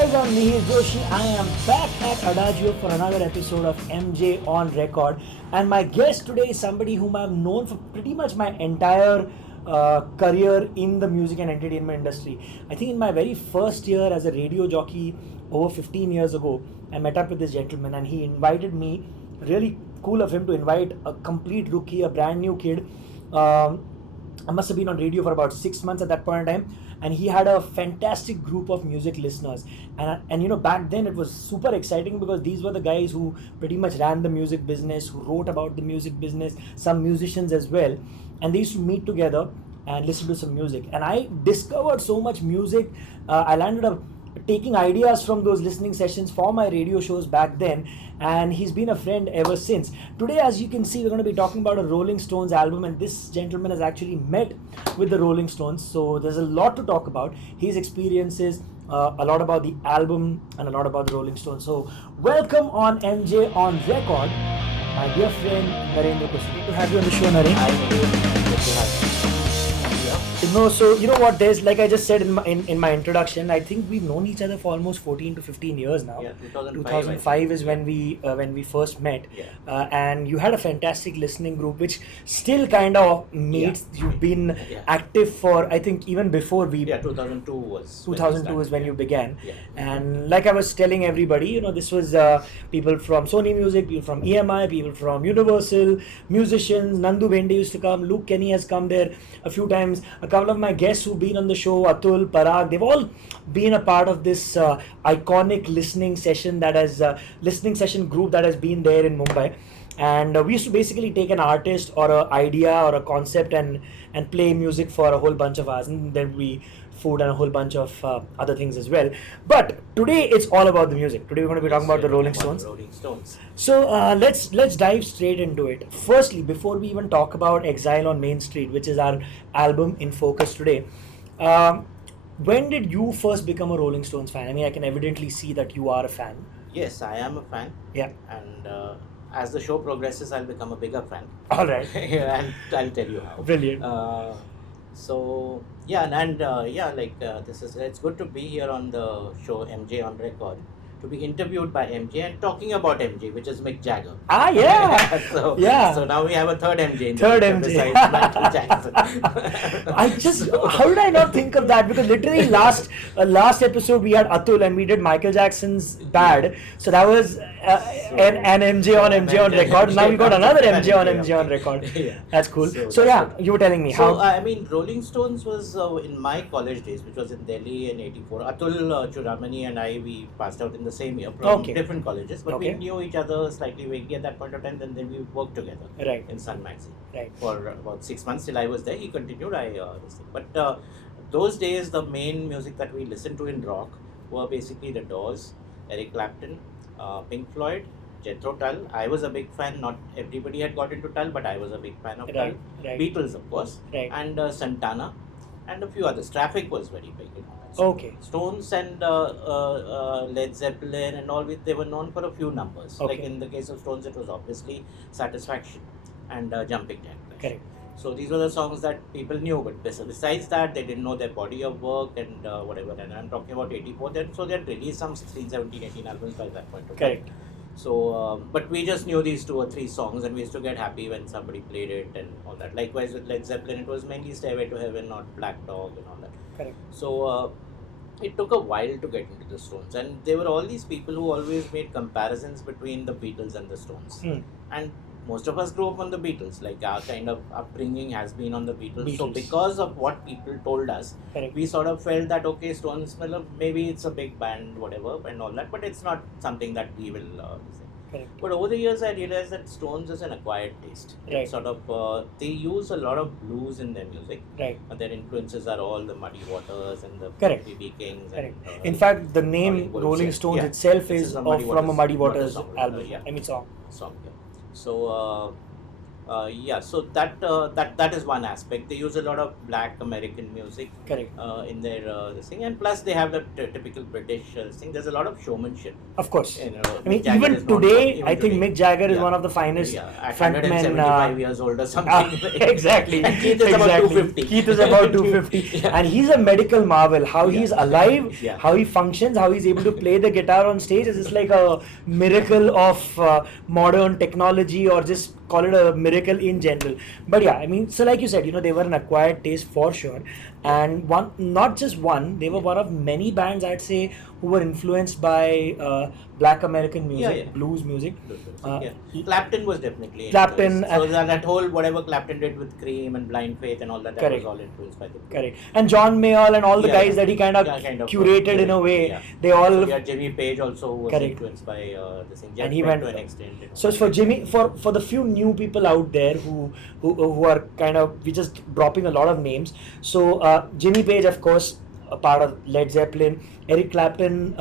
guys, I'm Mihir Joshi. I am back at Adagio for another episode of MJ on Record. And my guest today is somebody whom I've known for pretty much my entire career in the music and entertainment industry. I think in my very first year as a radio jockey over 15 years ago, I met up with this gentleman and he invited me, really cool of him to invite a complete rookie, a brand new kid. I must have been on radio for about 6 months at that point in time, and he had a fantastic group of music listeners. And you know, back then it was super exciting because these were the guys who pretty much ran the music business, who wrote about the music business, some musicians as well, and they used to meet together and listen to some music. And I discovered so much music. I landed up taking ideas from those listening sessions for my radio shows back then, and he's been a friend ever since. Today, as you can see, we're going to be talking about a Rolling Stones album, and this gentleman has actually met with the Rolling Stones, so there's a lot to talk about. His experiences, a lot about the album, and a lot about the Rolling Stones. So welcome on MJ on Record, my dear friend Narendra Kusnur. Good to have you on the show, Narendra. Hi, good to have you. No, so you know what? There's, like I just said in my introduction, I think we've known each other for almost 14 to 15 years now. Yeah, 2005 is when we first met, and you had a fantastic listening group, which still kind of makes you've been active for, I think, even before we. Yeah, 2002 was. 2002 is when you began, Yeah. and like I was telling everybody, you know, this was people from Sony Music, people from EMI, people from Universal, musicians. Nandu Bende used to come. Luke Kenny has come there a few times. A couple of my guests who've been on the show, Atul, Parag, they've all been a part of this iconic listening session listening session group that has been there in Mumbai. And we used to basically take an artist or an idea or a concept and play music for a whole bunch of hours, and then we food and a whole bunch of other things as well. But today it's all about the music. Today we're going to be talking about the Rolling Stones. So let's dive straight into it. Firstly, before we even talk about Exile on Main St, which is our album in focus today, when did you first become a Rolling Stones fan? I mean, I can evidently see that you are a fan. Yes, I am a fan. Yeah. And as the show progresses, I'll become a bigger fan. All right. And I'll tell you how. Brilliant. So yeah, it's good to be here on the show MJ on Record, to be interviewed by MJ and talking about MJ, which is Mick Jagger. Ah, yeah. So now we have a third MJ in the Third picture MJ. besides Michael Jackson. How did I not think of that? Because literally last episode we had Atul and we did Michael Jackson's Bad. So that was an MJ on MJ on Record. Now we got another MJ on MJ on Record. Yeah. That's cool. So that's yeah, good. you were telling me So how. I mean, Rolling Stones was in my college days, which was in Delhi in '84. Atul Churamani and I, we passed out in the same year from different colleges, but we knew each other slightly vaguely at that point of time. And then we worked together in Sun Magazine for about 6 months till I was there. He continued. But those days, the main music that we listened to in rock were basically The Doors, Eric Clapton, Pink Floyd, Jethro Tull. I was a big fan. Not everybody had got into Tull, but I was a big fan of Tull. Beatles, of course, and Santana, and a few others. Traffic was very big. Stones and Led Zeppelin and all, they were known for a few numbers. Like in the case of Stones, it was obviously Satisfaction and Jumping Jack Flash. Correct. So these were the songs that people knew, but besides that, they didn't know their body of work and whatever. And I'm talking about '84. So they had released some 16, 17, 18 albums by that point of time. Correct. So, but we just knew these 2 or 3 songs, and we used to get happy when somebody played it and all that. Likewise with Led Zeppelin, it was mainly Stairway to Heaven, not Black Dog and all that. Correct. So it took a while to get into the Stones, and there were all these people who always made comparisons between the Beatles and the Stones. And most of us grew up on the Beatles, like our kind of upbringing has been on the Beatles. So because of what people told us, we sort of felt that, okay, Stones, maybe it's a big band, whatever, and all that, but it's not something that we will say. But over the years, I realized that Stones is an acquired taste. It's sort of, they use a lot of blues in their music. Their influences are all the Muddy Waters and the B.B. Kings. And, in fact, the name Rolling Stones itself is from a Muddy Waters album. I mean, song. So So that is one aspect. They use a lot of Black American music Correct. in their this thing, and plus they have the typical British thing. There's a lot of showmanship. Of course. You know, I mean, Mick Jagger is even known today, for- I think today. Mick Jagger is Yeah. one of the finest At frontmen. 175 years old or something. Exactly. And Keith is about 250. Keith is about 250. Yeah. And he's a medical marvel. How Yeah. he's alive, Yeah. how he functions, how he's able to play the guitar on stage is just like a miracle of modern technology, or just call it a miracle in general. But yeah, I mean, so like you said, they were an acquired taste for sure. And not just one, they were one of many bands, I'd say, who were influenced by Black American music, blues music. Clapton was definitely Clapton, influenced. So that whole whatever Clapton did with Cream and Blind Faith and all that, that was all influenced by them. Correct. And John Mayall and all the guys that he kind of curated in a way, they all. So Jimmy Page also was influenced by this thing. And he went to an extent. So for Jimmy, for the few new people out there who are kind of, we just dropping a lot of names. So Jimmy Page, of course, a part of Led Zeppelin. Eric Clapton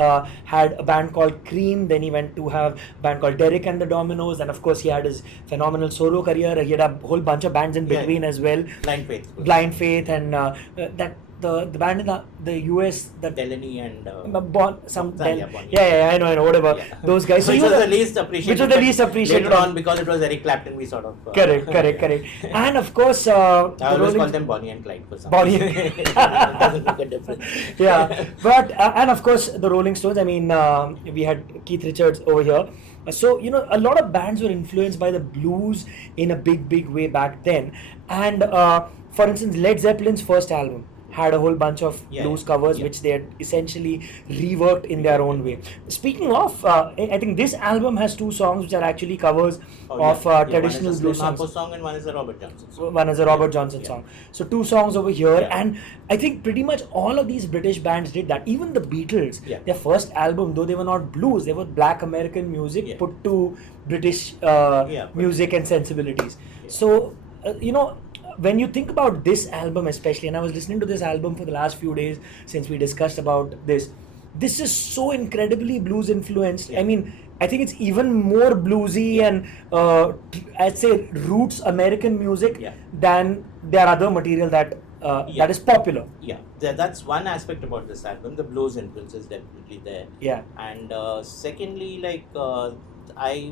had a band called Cream. Then he went to have a band called Derek and the Dominoes. And of course, he had his phenomenal solo career. He had a whole bunch of bands in between as well. Blind Faith, and that the band in the US, the Delaney and I know, whatever, those guys. So which was the least appreciated? Which was the least appreciated? Later on, because it was Eric Clapton, we sort of correct. And of course, I always call them Bonnie and Clyde for some reason. It doesn't make a difference. But and of course the Rolling Stones. I mean, we had Keith Richards over here. So a lot of bands were influenced by the blues in a big way back then. And for instance, Led Zeppelin's first album had a whole bunch of blues covers which they had essentially reworked in their own way. Speaking of, I think this album has two songs which are actually covers of traditional blues songs. One is a song and one is a Robert Johnson song. One is a Robert Johnson song. So two songs over here, and I think pretty much all of these British bands did that. Even the Beatles, their first album, though they were not blues, they were Black American music put to British music and sensibilities. So when you think about this album especially, and I was listening to this album for the last few days since we discussed about this is so incredibly blues influenced. I mean, I think it's even more bluesy and I'd say roots American music than their other material that is popular. That's one aspect about this album. The blues influence is definitely there. And secondly, I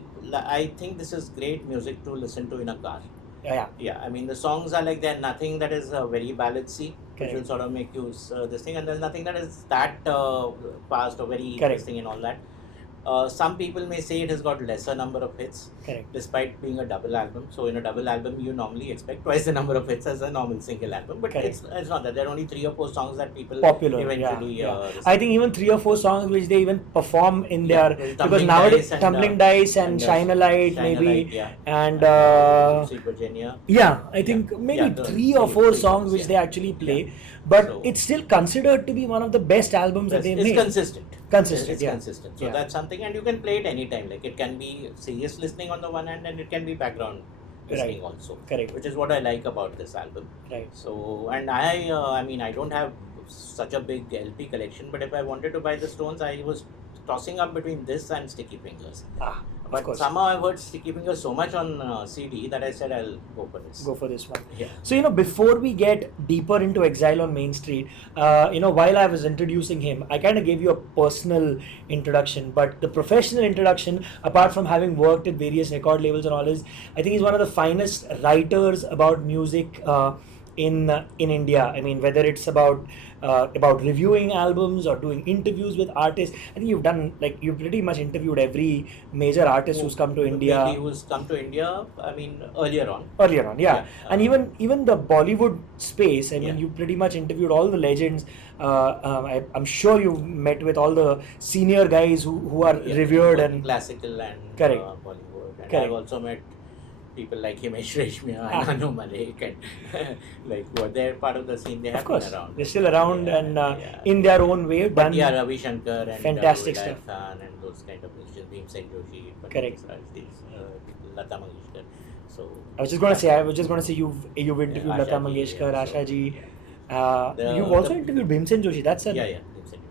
think this is great music to listen to in a car. I mean, the songs are like, they're nothing that is very balladsy, which will sort of make you this thing, and there's nothing that is that fast or very interesting and all that. Some people may say it has got lesser number of hits, despite being a double album. So in a double album, you normally expect twice the number of hits as a normal single album. But it's not that. There are only 3 or 4 songs that people eventually... I think even 3 or 4 songs which they even perform in their... Because nowadays, Tumbling Dice and Shine a Light maybe, and... Sweet Virginia. I think maybe 3 or 4 songs which they actually play. But it's still considered to be one of the best albums that they made. It's consistent. Consistent. So that's something, and you can play it anytime. Like, it can be serious listening on the one hand, and it can be background listening also. Which is what I like about this album. So, and I mean, I don't have such a big LP collection, but if I wanted to buy the Stones, I was tossing up between this and Sticky Fingers. But somehow I've heard Sticky Fingers so much on CD that I said I'll go for this. Go for this one. So, before we get deeper into Exile on Main Street, while I was introducing him, I kind of gave you a personal introduction, but the professional introduction, apart from having worked at various record labels and all, is I think he's one of the finest writers about music in India. I mean, whether it's about reviewing albums or doing interviews with artists. I think you've pretty much interviewed every major artist who's come to India. Who's come to India, I mean, earlier on, and even the Bollywood space. I mean, you pretty much interviewed all the legends. I'm sure you met with all the senior guys who are revered and classical and Bollywood. And I've also met people like Himesh Reshmiya and Anu Malik, and they're part of the scene. They have been around. They're still around and in their own way. But Ravi Shankar and fantastic stuff. Khan and those kind of musicians, Bhimsen Joshi, Lata Mangeshkar. So I was just going to say you've interviewed Lata Mangeshkar, Asha ji. You've also interviewed Bhimsen Joshi. That's Bhimsen Joshi.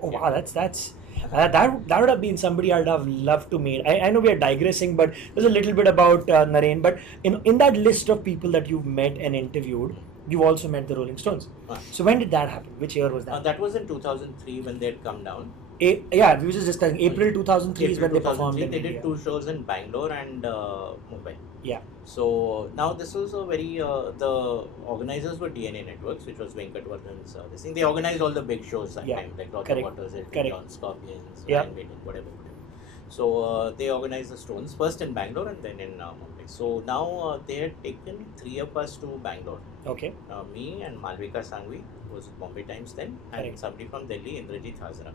Oh wow, that's. That would have been somebody I'd have loved to meet. I know we are digressing, but there's a little bit about Naren. But in that list of people that you've met and interviewed, you also met the Rolling Stones. So when did that happen? Which year was that? That was in 2003 when they had come down. Yeah, we were just telling April 2003 is when they performed. They did 2 shows in Bangalore and Mumbai. Yeah. So now this was a very the organizers were DNA Networks, which was Venkatvarman's this thing. They organized all the big shows that time, like Roger Waters, Elton John, Scorpions, Iron Maiden, whatever. So they organized the Stones first in Bangalore and then in Mumbai. So now they had taken 3 of us to Bangalore. Okay. Me and Malvika Sangvi, who was at Bombay Times then, and somebody from Delhi, Indrajit Hazara,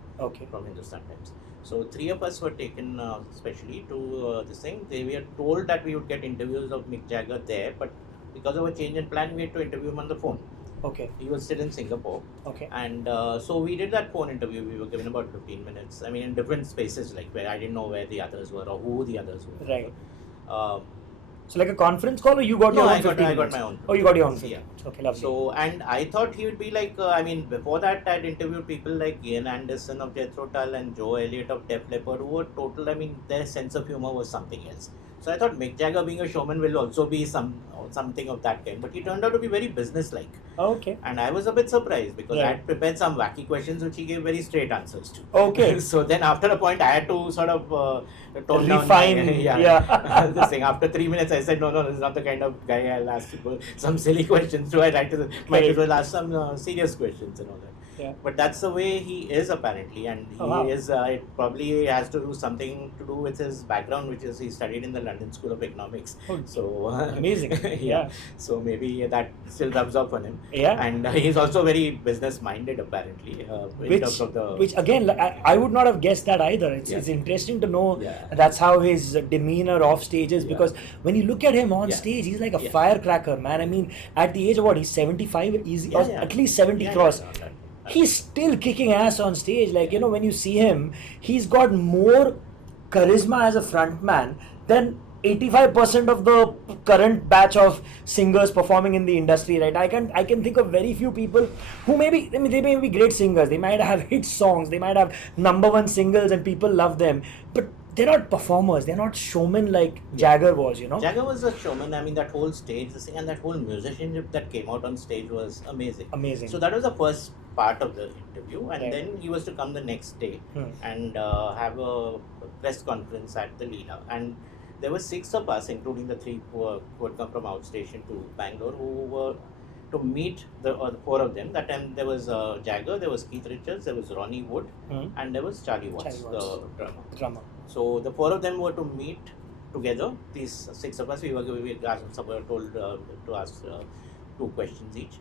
from Hindustan Times. So 3 of us were taken specially to this thing. They were told that we would get interviews of Mick Jagger there, but because of a change in plan, we had to interview him on the phone. Okay. He was still in Singapore. Okay. And so we did that phone interview. We were given about 15 minutes. I mean, in different spaces, like where I didn't know where the others were or who the others were. Right. So like a conference call, or you got your own? I got my own. Oh, you got your own. Yeah. Okay, lovely. So, and I thought he would be like, I mean, before that I'd interviewed people like Ian Anderson of Jethro Tull and Joe Elliott of Def Leppard, who were total, I mean, their sense of humor was something else. So I thought Mick Jagger being a showman will also be something of that kind, but he turned out to be very business-like. Okay. And I was a bit surprised because I had prepared some wacky questions which he gave very straight answers to. Okay. So then after a point I had to sort of tone refine. Down this thing. After 3 minutes I said, no, this is not the kind of guy I'll ask some silly questions to. I might as well ask some serious questions and all that. Yeah. But that's the way he is apparently, and he is. It probably has to do something to do with his background, which is he studied in the London School of Economics. So amazing. Yeah. So maybe that still rubs off on him. Yeah. And he's also very business minded apparently. Which again, I would not have guessed that either. It's interesting to know that's how his demeanor off stage is, because when you look at him on stage, he's like a firecracker, man. I mean, at the age of what, he's 75, easy, at least 70 cross. He's still kicking ass on stage. Like, when you see him, he's got more charisma as a frontman than 85% of the current batch of singers performing in the industry, right? I can think of very few people who they may be great singers. They might have hit songs. They might have #1 singles and people love them. But they're not performers. They're not showmen like Jagger was, Jagger was a showman. I mean, that whole stage, and that whole musicianship that came out on stage was amazing. Amazing. So that was the first part of the interview, and then he was to come the next day and have a press conference at the Leela. And there were 6 of us, including the 3 who had come from outstation to Bangalore, who were to meet the 4 of them. That time there was Jagger, there was Keith Richards, there was Ronnie Wood, and there was Charlie Watts, the drummer. So the 4 of them were to meet together. These 6 of us, we were told to ask 2 questions each.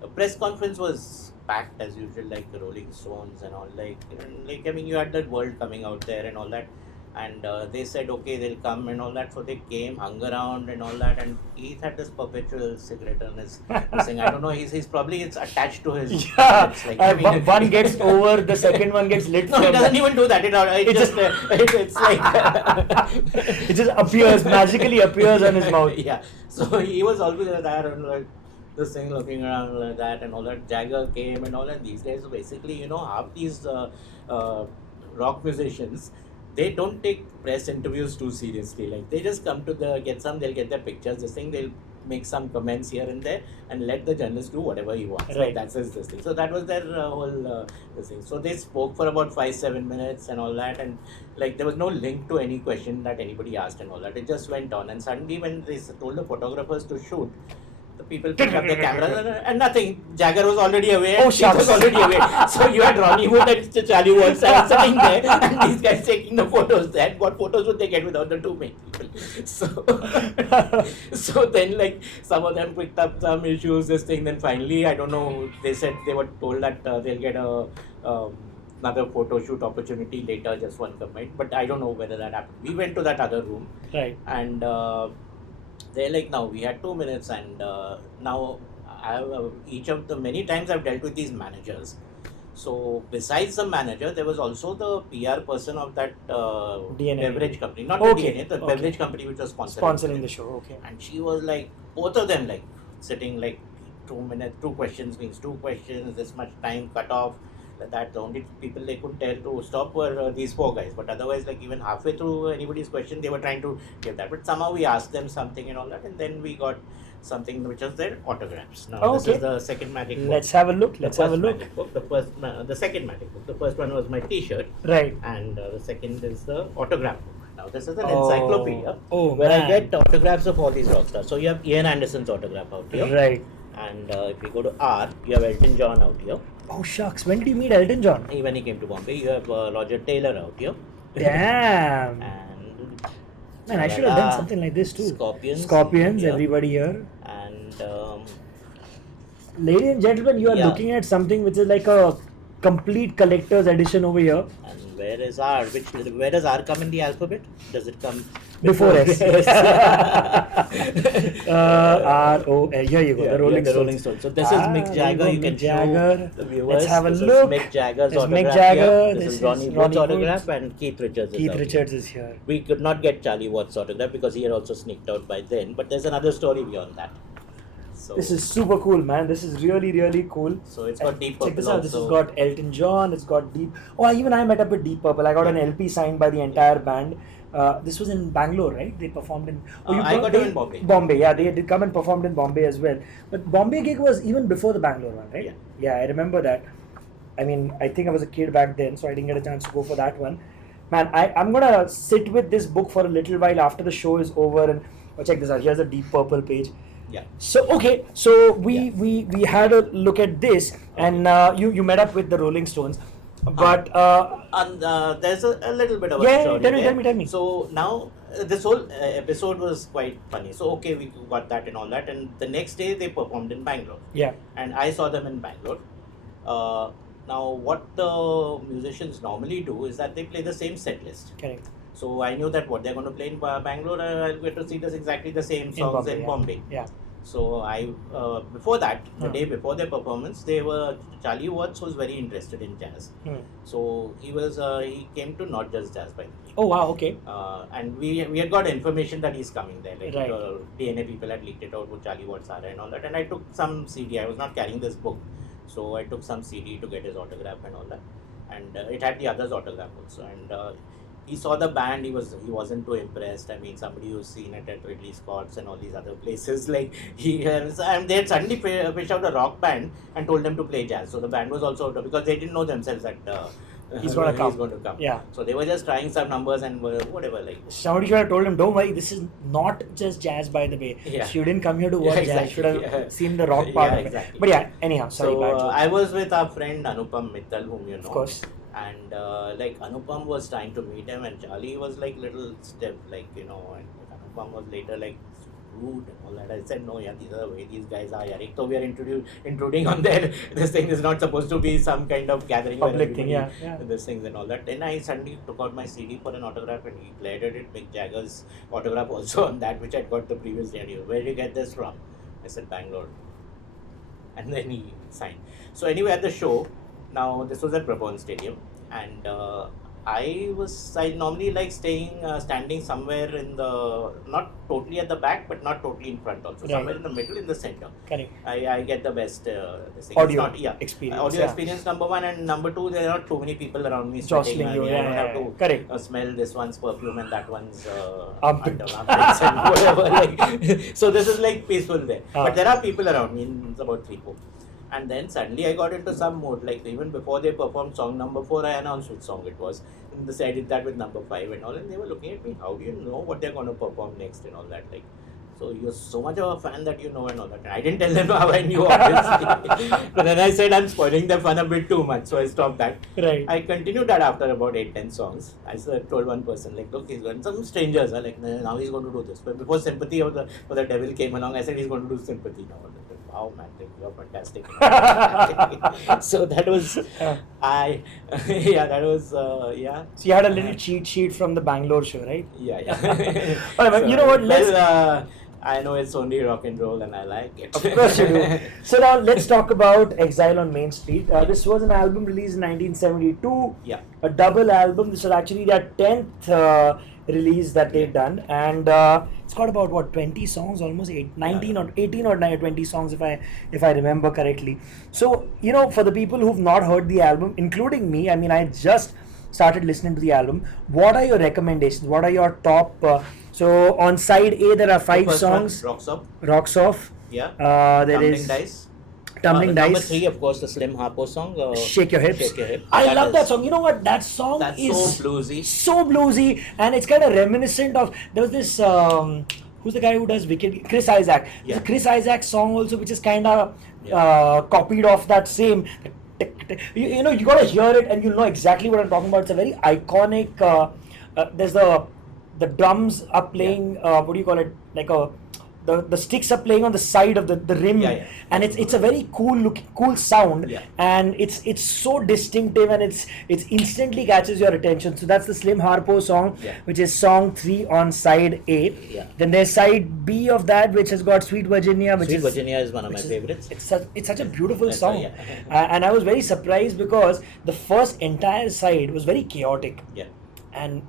The press conference was packed as usual, like the Rolling Stones and all. I mean, you had that world coming out there and all that. And they said, okay, they'll come and all that. So they came, hung around and all that. And Keith had this perpetual cigarette on his thing. I don't know, he's probably attached to his lips. One gets over, the second one gets lit. No, he doesn't even do that. It's like it just appears, magically appears on his mouth. Yeah. So he was always there and like this thing looking around like that and all that. Jagger came and all that. These days, basically, half these rock musicians, they don't take press interviews too seriously. Like, they just come to they'll get their pictures, they'll make some comments here and there and let the journalist do whatever he wants. Right. That's this thing. So that was their whole this thing. So they spoke for about 5-7 minutes and all that, and like there was no link to any question that anybody asked and all that. It just went on, and suddenly when they told the photographers to shoot, the people picked up their cameras and nothing. Jagger was already away. Oh, shucks. Was already away. So you had Ronnie Wood and Charlie Watts sitting there, and these guys taking the photos. Then what photos would they get without the 2 main people? So then, like, some of them picked up some issues. This thing. Then finally, I don't know. They said they were told that they'll get another photo shoot opportunity later. Just one comment, but I don't know whether that happened. We went to that other room, right, and. They're like, now we had 2 minutes, and now I have each of the many times I've dealt with these managers. So besides the manager, there was also the PR person of that beverage company, not the DNA, the beverage company which was sponsoring the show. Okay, and she was like, both of them like sitting like 2 minutes, 2 questions means 2 questions, this much time cut off. that the only people they could tell to stop were these 4 guys. But otherwise, like even halfway through anybody's question, they were trying to give that. But somehow we asked them something and all that, and then we got something which was their autographs. Now this is the second magic book. Let's have a look. The second magic book. The first one was my T-shirt. Right. And the second is the autograph book. Now this is an encyclopedia where man. I get autographs of all these rock stars. So you have Ian Anderson's autograph out here. Right. And if you go to R, you have Elton John out here. Oh shucks, when did you meet Elton John? When he came to Bombay. You have Roger Taylor out here. Damn. And man, I should have done something like this too. Scorpions, everybody here. And ladies and gentlemen, you are looking at something which is like a complete collector's edition over here. And where is R? Where does R come in the alphabet? Does it come before S? R O L. Here you go. The Rolling Stones. So this is Mick Jagger. You can show the viewers. Let's have a this look. Is Mick Jagger's autograph. Mick Jagger. Here. This is Ronnie Wood's autograph, and Keith Richards. Is here. We could not get Charlie Watts' autograph because he had also sneaked out by then. But there's another story beyond that. So this is super cool, man. This is really, really cool. So it's got Deep Purple. Check this out. This has got Elton John. It's got Deep. Oh, even I met up with Deep Purple. I got an LP signed by the entire band. This was in Bangalore, right? They performed in. I got it in Bombay. Bombay, yeah. They did come and performed in Bombay as well. But Bombay gig was even before the Bangalore one, right? Yeah, I remember that. I mean, I think I was a kid back then, so I didn't get a chance to go for that one. Man, I'm gonna sit with this book for a little while after the show is over and check this out. Here's a Deep Purple page. Yeah. So okay, so we had a look at this, and you met up with the Rolling Stones, but there's a little bit of a story. Tell me. So now this whole episode was quite funny. So okay, we got that and all that, and the next day they performed in Bangalore. Yeah. And I saw them in Bangalore. Now what the musicians normally do is that they play the same set list. Correct. So I knew that what they're going to play in Bangalore, I'll get to see this exactly the same songs in Bombay. Yeah. So I before that, the day before their performance, Charlie Watts was very interested in jazz. So he came to Not Just Jazz by the way. Oh wow, okay. And we had got information that he's coming there. Like right. DNA people had leaked it out with Charlie Watts and all that. And I took some CD. I was not carrying this book, so I took some CD to get his autograph and all that. And it had the others' autograph also. And he saw the band, he wasn't too impressed. I mean, somebody who's seen it at Ridley Scott's and all these other places, like and they had suddenly pitched out a rock band and told them to play jazz. So the band was also, because they didn't know themselves that he's going to come. Yeah. So they were just trying some numbers and whatever. Like somebody should have told him, don't worry, this is not just jazz, by the way. Yeah. You didn't come here to watch jazz. You should have seen the rock part of it. Exactly. But yeah, anyhow, sorry. So I was with our friend Anupam Mittal, whom you know. Of course. And like Anupam was trying to meet him, and Charlie was like little stiff, like and Anupam was later like rude and all that. I said, no, yeah, these are the way these guys are. Yeah, so we are intruding on their. This thing is not supposed to be some kind of gathering. Public thing, yeah. This things and all that. Then I suddenly took out my CD for an autograph, and he glared at it. Mick Jagger's autograph also on that, which I got the previous day. Where did you get this from? I said Bangalore. And then he signed. So anyway, at the show. Now this was at Brabant Stadium, and I normally like standing somewhere in the, not totally at the back, but not totally in front also, somewhere in the middle, in the center. Correct. I get the best audio experience. Audio experience number one, and number two, there are not too many people around me jostling you. I don't have to correct. Smell this one's perfume and that one's armpits and whatever. Like, so this is like peaceful there, but there are people around me. It's about 3-4. And then suddenly I got into some mood, like even before they performed song number 4, I announced which song it was. And I did that with number 5 and all, and they were looking at me, how do you know what they're going to perform next and all that, like, so you're so much of a fan that you know and all that. And I didn't tell them how I knew, obviously. But then I said I'm spoiling their fun a bit too much, so I stopped that. Right. I continued that after about 8-10 songs. I told one person, like, look, he's going, some strangers are like, now he's going to do this. But before Sympathy or the Devil came along, I said he's going to do Sympathy now. Wow, man, you're fantastic. So that was, So you had a little cheat sheet from the Bangalore show, right? Yeah. So, you know what? I know it's only rock and roll and I like it. Of course you do. So now let's talk about Exile on Main Street. This was an album released in 1972. Yeah. A double album. This was actually their 10th release that they've done, and it's got about what 20 songs, almost 19 or 18 or 20 songs if I remember correctly. So for the people who've not heard the album, including me, I mean, I just started listening to the album. What are your recommendations? What are your top? So on side A there are 5 songs. Rocks Off. Yeah. There Tumbling is Dice. Tumbling Dice. Number 3, of course, the Slim Harpo song. Shake Your Hips. Shake Your Hips. I love that song. You know what? That song That's is so bluesy. So bluesy, and it's kind of reminiscent of, there was this who's the guy who does Wicked? Chris Isaak. Yeah. There's a Chris Isaak song also, which is kind of copied off that same. You gotta hear it and you'll know exactly what I'm talking about. It's a very iconic. There's the drums are playing. What do you call it? Like the sticks are playing on the side of the rim, and it's a very cool sound, and it's so distinctive, and it's instantly catches your attention. So that's the Slim Harpo song, which is song 3 on side A. Then there's side B of that, which has got Sweet Virginia, Virginia is one of my favorites. It's such a beautiful song, and I was very surprised because the first entire side was very chaotic, and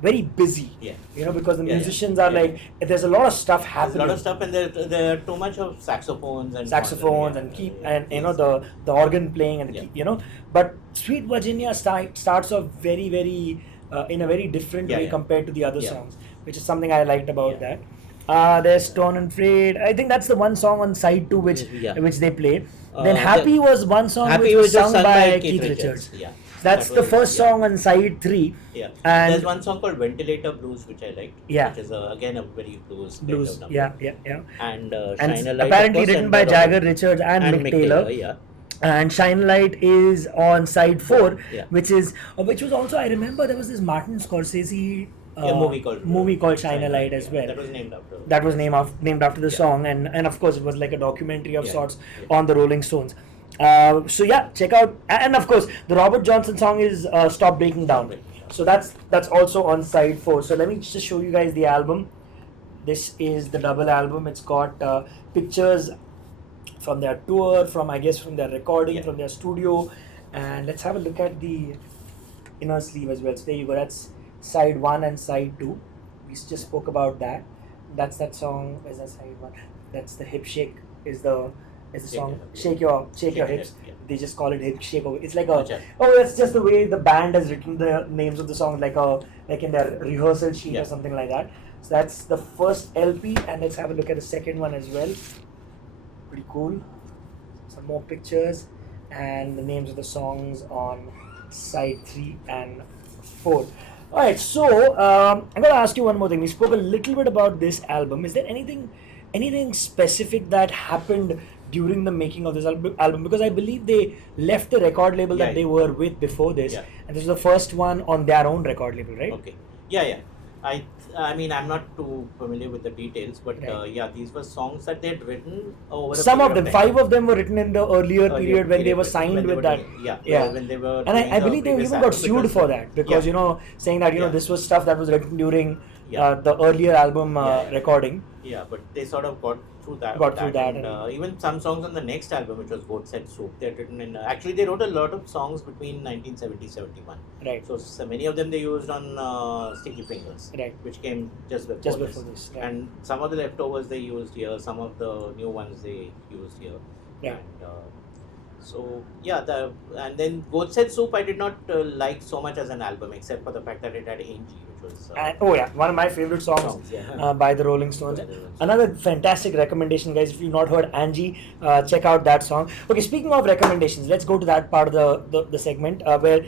very busy, because the musicians are like, there's a lot of stuff happening. There's a lot of stuff, and there are too much of saxophones and the organ playing and but Sweet Virginia starts off very very in a very different way compared to the other songs, which is something I liked about that. There's Torn and Frayed. I think that's the one song on side 2 which they play. Then Happy was one song which was sung by Keith Richards. That's the first song on side 3. And there's one song called Ventilator Blues, which I liked. Which is again a very blues. And Shine a Light, apparently written by Jagger Richards and Mick Taylor. And Shine a Light is on side 4, which was also, I remember there was this Martin Scorsese movie called Shine a Light as well. That was named after the song, and of course it was like a documentary of sorts on the Rolling Stones. So check out, and of course the Robert Johnson song is Stop Breaking Down. So that's also on side 4. So let me just show you guys the album. This is the double album. It's got pictures from their tour, from their recording, from their studio, and let's have a look at the inner sleeve as well. So there you go. That's side 1 and side 2. We just spoke about that. That's that song. Where's that side 1? That's the Hip Shake. Is the song Shake Your Hips. They just call it Hip Shake. It's like that's just the way the band has written the names of the songs, like in their rehearsal sheet or something like that. So that's the first LP, and let's have a look at the second one as well. Pretty cool. Some more pictures and the names of the songs on side 3 and 4. Alright, so I'm going to ask you one more thing. We spoke a little bit about this album. Is there anything specific that happened during the making of this album? Because I believe they left the record label that they were with before this, and this is the first one on their own record label, right? Okay. I mean, I'm not too familiar with the details, but these were songs that they'd written over some of them. 5 of them were written in the earlier period when they were signed with that. When they were. And I believe they even got sued for that because saying that this was stuff that was written during the earlier album recording. But they sort of got through that. And even some songs on the next album, which was Goat Said Soup, they had written in. Actually, they wrote a lot of songs between 1970-71. Right. So many of them they used on Sticky Fingers. Right. Which came just before this. Right. And some of the leftovers they used here. Some of the new ones they used here. Yeah. And, and then Goat Said Soup I did not like so much as an album, except for the fact that it had Angie, which was one of my favorite songs by the Rolling Stones. Another fantastic recommendation, guys. If you've not heard Angie, check out that song. Okay, speaking of recommendations, let's go to that part of the segment where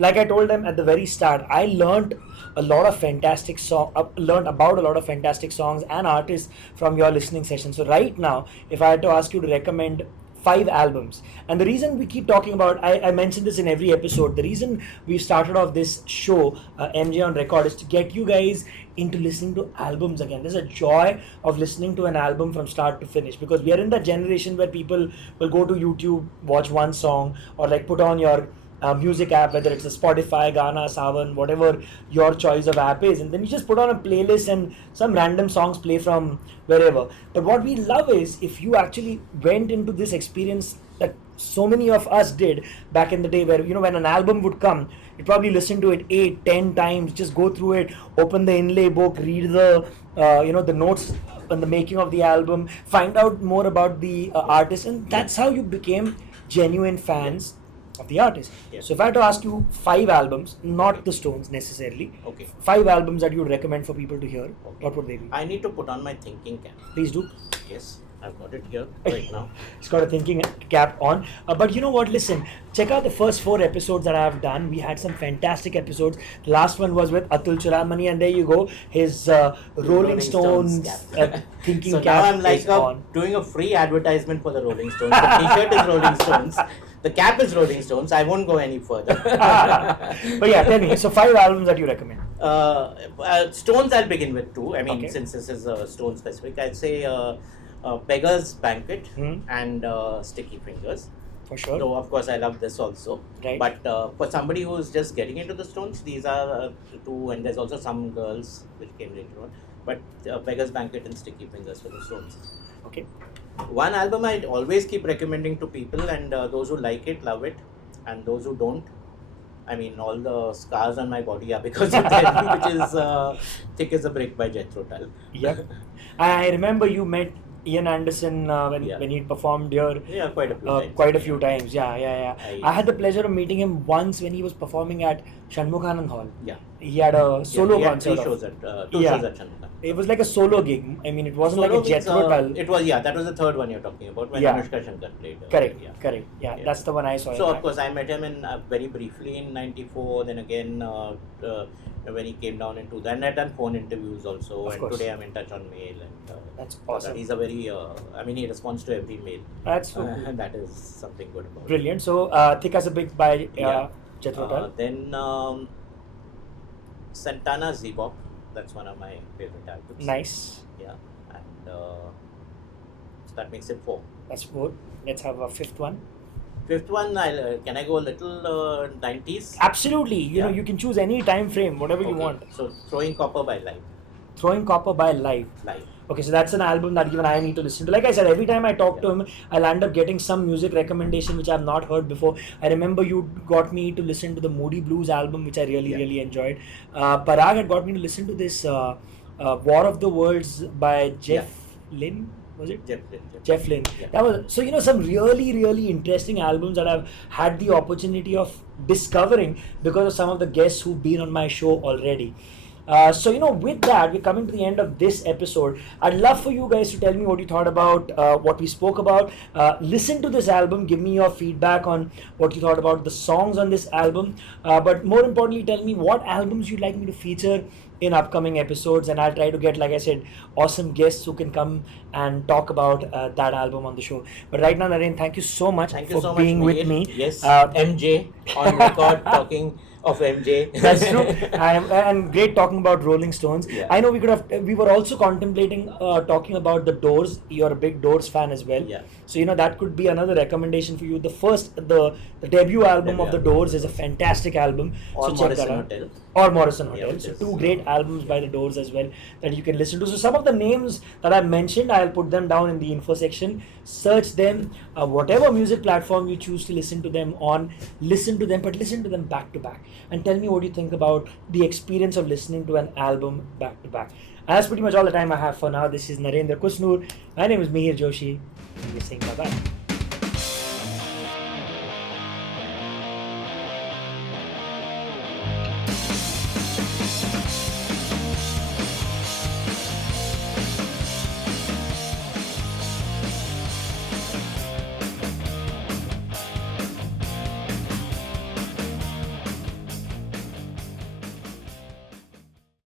like I told them at the very start, I learned about a lot of fantastic songs and artists from your listening session. So right now, if I had to ask you to recommend 5 albums, and the reason we keep talking about, I mentioned this in every episode, the reason we started off this show, MJ on Record, is to get you guys into listening to albums again. There's a joy of listening to an album from start to finish, because we are in that generation where people will go to YouTube, watch one song, or like put on your music app, whether it's a Spotify, Gaana, Saavn, whatever your choice of app is, and then you just put on a playlist and some random songs play from wherever. But what we love is if you actually went into this experience that so many of us did back in the day, where when an album would come, you probably listen to it 8, 10 times, just go through it, open the inlay book, read the the notes on the making of the album, find out more about the artist, and that's how you became genuine fans of the artist. So if I had to ask you 5 albums, not the Stones necessarily, 5 albums that you would recommend for people to hear, what would they be? I need to put on my thinking cap. Please do. Yes, I've got it here right now. It's got a thinking cap on. But you know what? Listen, check out the first 4 episodes that I have done. We had some fantastic episodes. The last one was with Atul Churamani, and there you go. His Rolling Stones thinking so cap now I'm like is on. doing a free advertisement for the Rolling Stones. The t-shirt is Rolling Stones. The cap is Rolling Stones. I won't go any further. But yeah, tell me. So 5 albums that you recommend. Stones I'll begin with 2. I mean, since this is Stone specific, I'd say Beggar's Banquet and Sticky Fingers. For sure. So of course I love this also. Right. But for somebody who's just getting into the Stones, these are 2, and there's also Some Girls which came later on. But Beggar's Banquet and Sticky Fingers for the Stones. Okay. One album I'd always keep recommending to people, and those who like it love it, and those who don't, I mean, all the scars on my body are because of them, which is Thick as a Brick by Jethro Tull. Yep. I remember you met Ian Anderson when he performed here. Yeah, quite a few times. Yeah. I had the pleasure of meeting him once when he was performing at Shanmukhanand Hall. Yeah. He had a solo concert. 2 shows at Shanmukhanand. It was like a solo gig. I mean, it wasn't Solo like a Jethro Tull. It was, that was the third one you're talking about, when Anushka Shankar played. Correct. Yeah, that's the one I saw. So of course I met him in very briefly in '94. Then again when he came down into that, and I've done phone interviews also. Of and course. Today I'm in touch on mail, and that's awesome. He's a very, he responds to every mail. That's so cool. And that is something good about it. Brilliant. So Thick as a Brick by Jethro Tull. Then Santana Zebop. That's one of my favorite albums. Nice. Yeah, and so that makes it 4. That's 4. Let's have a 5th one. 5th one, can I go a little 90s? Absolutely. You know, you can choose any time frame, whatever you want. So Throwing Copper by Live. Throwing Copper by Live. Okay, so that's an album that even I need to listen to. Like I said, every time I talk to him, I'll end up getting some music recommendation which I've not heard before. I remember you got me to listen to the Moody Blues album, which I really enjoyed. Parag had got me to listen to this War of the Worlds by Jeff Lynne. Was it? Jeff Lynne. Yeah. That was, so some really interesting albums that I've had the opportunity of discovering because of some of the guests who've been on my show already. So with that, we're coming to the end of this episode. I'd love for you guys to tell me what you thought about what we spoke about. Listen to this album, give me your feedback on what you thought about the songs on this album. But more importantly, tell me what albums you'd like me to feature in upcoming episodes, and I'll try to get, like I said, awesome guests who can come and talk about that album on the show. But right now, Naren, thank you so much for being with me. Yes, MJ on record talking of MJ. That's true. And great talking about Rolling Stones. Yeah. I know we were also contemplating talking about the Doors. You're a big Doors fan as well. Yeah. So that could be another recommendation for you. The debut album of the Doors is a fantastic album. Or so Morrison Hotel. Or Morrison Hotel. So 2 great albums by the Doors as well that you can listen to. So some of the names that I mentioned, I'll put them down in the info section. Search them, whatever music platform you choose to listen to them on, listen to them, but listen to them back to back. And tell me what you think about the experience of listening to an album back to back. And that's pretty much all the time I have for now. This is Narendra Kusnur. My name is Mihir Joshi. And we're saying bye-bye.